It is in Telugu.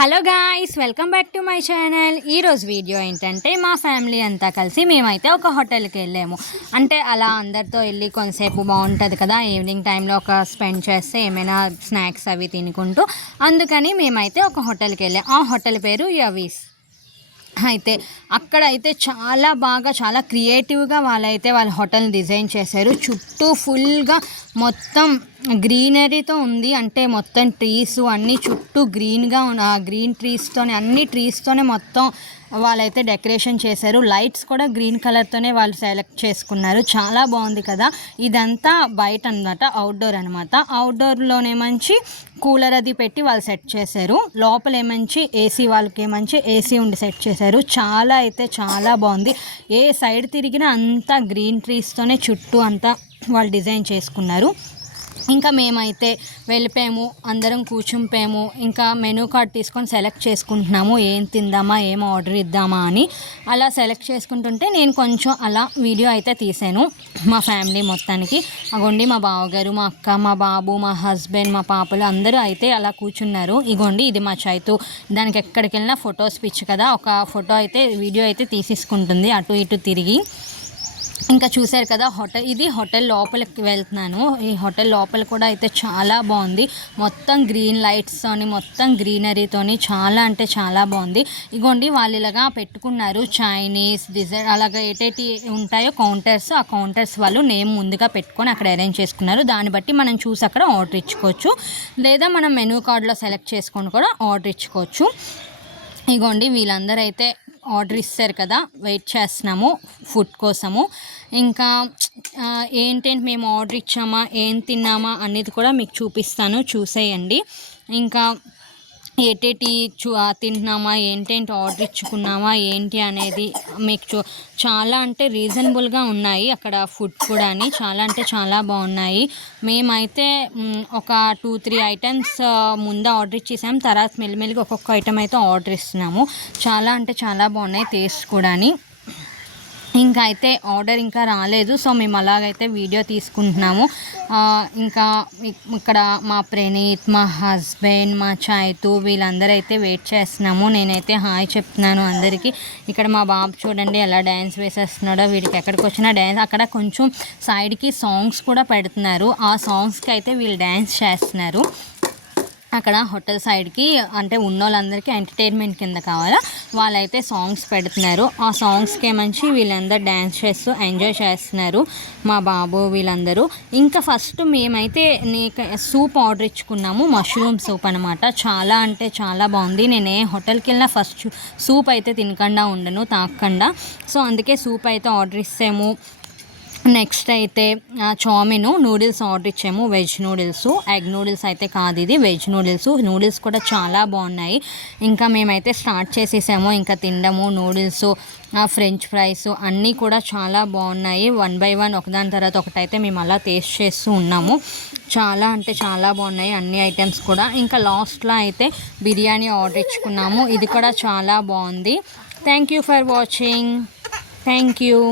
Hello guys, welcome back to my channel. ఈరోజు వీడియో ఏంటంటే మా ఫ్యామిలీ అంతా కలిసి మేమైతే ఒక హోటల్కి వెళ్ళాము. అంటే అలా అందరితో వెళ్ళి కొంతసేపు బాగుంటుంది కదా, ఈవినింగ్ టైంలో ఒక స్పెండ్ చేస్తే ఏమైనా స్నాక్స్ అవి తినుకుంటూ. అందుకని మేమైతే ఒక హోటల్కి వెళ్ళాం. ఆ హోటల్ పేరు యవీస్. అయితే అక్కడైతే చాలా బాగా చాలా క్రియేటివ్గా వాళ్ళ హోటల్ని డిజైన్ చేశారు. చుట్టూ ఫుల్గా మొత్తం గ్రీనరీతో ఉంది. అంటే మొత్తం ట్రీస్ అన్నీ చుట్టూ గ్రీన్గా గ్రీన్ ట్రీస్తోనే అన్ని ట్రీస్తోనే మొత్తం వాళ్ళైతే డెకరేషన్ చేశారు. లైట్స్ కూడా గ్రీన్ కలర్తోనే వాళ్ళు సెలెక్ట్ చేసుకున్నారు. చాలా బాగుంది కదా. ఇదంతా బయట అనమాట, అవుట్డోర్ అనమాట. అవుట్డోర్లోనే మంచి కూలర్ అది పెట్టి వాళ్ళు సెట్ చేశారు. లోపల ఏమంచి ఏసీ, వాళ్ళకి ఏమంచి ఏసీ ఉండి సెట్ చేశారు. చాలా బాగుంది. ఏ సైడ్ తిరిగినా అంతా గ్రీన్ ట్రీస్తోనే చుట్టూ అంతా వాళ్ళు డిజైన్ చేసుకున్నారు. ఇంకా మేమైతే వెళ్ళిపోయాము, అందరం కూర్చుంపోయాము. ఇంకా మెనూ కార్డ్ తీసుకొని సెలెక్ట్ చేసుకుంటున్నాము, ఏం తిందామా ఏం ఆర్డర్ ఇద్దామా అని. అలా సెలెక్ట్ చేసుకుంటుంటే నేను కొంచెం అలా వీడియో అయితే తీసాను మా ఫ్యామిలీ మొత్తానికి. అగోండి మా బావగారు, మా అక్క, మా బాబు, మా హస్బెండ్, మా పాపలు అందరూ అయితే అలా కూర్చున్నారు. ఇగోండి ఇది మా చైతు. దానికి ఎక్కడికి వెళ్ళినా ఫొటోస్ పిచ్చి కదా, ఒక ఫోటో అయితే వీడియో అయితే తీసేసుకుంటుంది అటు ఇటు తిరిగి. ఇంకా చూశారు కదా ఇది హోటల్ లోపలికి వెళ్తున్నాను. ఈ హోటల్ లోపల కూడా అయితే చాలా బాగుంది. మొత్తం గ్రీన్ లైట్స్తోని మొత్తం గ్రీనరీతోని చాలా అంటే చాలా బాగుంది. ఇగోండి వాళ్ళు ఇలాగా పెట్టుకున్నారు చైనీస్ డిజైన్, అలాగా ఏటేటి ఉంటాయో కౌంటర్స్, ఆ కౌంటర్స్ వాళ్ళు నేమ్ ముందుగా పెట్టుకొని అక్కడ అరేంజ్ చేసుకున్నారు. దాన్ని బట్టి మనం చూసి అక్కడ ఆర్డర్ ఇచ్చుకోవచ్చు, లేదా మనం మెనూ కార్డులో సెలెక్ట్ చేసుకొని కూడా ఆర్డర్ ఇచ్చుకోవచ్చు. ఇగోండి వీళ్ళందరూ అయితే ఆర్డర్ ఇస్తారు కదా, వెయిట్ చేస్తున్నాము ఫుడ్ కోసము. ఇంకా ఏంటంటే మేము ఆర్డర్ ఇచ్చామా ఏం తిన్నామా అనేది కూడా మీకు చూపిస్తాను, చూసేయండి. ఇంకా ఏటేటి తింటున్నామా ఏంటేంటి ఆర్డర్ ఇచ్చుకున్నామా ఏంటి అనేది మీకు చాలా అంటే రీజనబుల్గా ఉన్నాయి అక్కడ ఫుడ్ కూడా. చాలా అంటే చాలా బాగున్నాయి. మేమైతే ఒక 2-3 ఐటమ్స్ ముందు ఆర్డర్ ఇచ్చేసాము, తర్వాత మెల్లిమెల్లిగా ఒక్కొక్క ఐటమ్ అయితే ఆర్డర్ ఇస్తున్నాము. చాలా అంటే చాలా బాగున్నాయి టేస్ట్ కూడా. ఇంకా అయితే ఆర్డర్ ఇంకా రాలేదు, సో మేము అలాగైతే వీడియో తీసుకుంటున్నాము. ఇంకా ఇక్కడ మా ప్రణీత్, మా హస్బెండ్, మా చైతు వీళ్ళందరూ అయితే వెయిట్ చేస్తున్నాము. నేనైతే హాయ్ చెప్తున్నాను అందరికీ. ఇక్కడ మా బాబు చూడండి ఎలా డ్యాన్స్ వేసేస్తున్నాడో. వీడికి ఎక్కడికి వచ్చినా డ్యాన్స్. అక్కడ కొంచెం సైడ్కి సాంగ్స్ కూడా పెడుతున్నారు, ఆ సాంగ్స్కి అయితే వీళ్ళు డ్యాన్స్ చేస్తున్నారు. అక్కడ హోటల్ సైడ్కి అంటే ఉన్న వాళ్ళందరికీ ఎంటర్టైన్మెంట్ కింద కావాలా, వాళ్ళైతే సాంగ్స్ పెడుతున్నారు. ఆ సాంగ్స్కి ఏమంచి వీళ్ళందరూ డ్యాన్స్ చేస్తూ ఎంజాయ్ చేస్తున్నారు, మా బాబు వీళ్ళందరూ. ఇంకా ఫస్ట్ మేమైతే సూప్ ఆర్డర్ ఇచ్చుకున్నాము, మష్రూమ్ సూప్ అనమాట. చాలా అంటే చాలా బాగుంది. నేను ఏ హోటల్కి వెళ్ళినా ఫస్ట్ సూప్ అయితే తినకుండా ఉండను, తాగకుండా. సో అందుకే సూప్ అయితే ఆర్డర్ ఇస్తాము. నెక్స్ట్ అయితే చామిన్ నూడిల్స్ ఆర్డర్ ఇచ్చాము, వెజ్ నూడిల్స్. ఎగ్ నూడిల్స్ అయితే కాదు, ఇది వెజ్ నూడిల్స్. నూడిల్స్ కూడా చాలా బాగున్నాయి. ఇంకా మేమైతే స్టార్ట్ చేసేసాము ఇంకా తినడము. నూడిల్స్, ఫ్రెంచ్ ఫ్రైస్ అన్నీ కూడా చాలా బాగున్నాయి. 1 by 1 ఒకదాని తర్వాత ఒకటైతే మేము అలా టేస్ట్ చేస్తూ ఉన్నాము. చాలా అంటే చాలా బాగున్నాయి అన్ని ఐటమ్స్ కూడా. ఇంకా లాస్ట్లో అయితే బిర్యానీ ఆర్డర్ ఇచ్చుకున్నాము, ఇది కూడా చాలా బాగుంది. Thank you for watching. Thank you.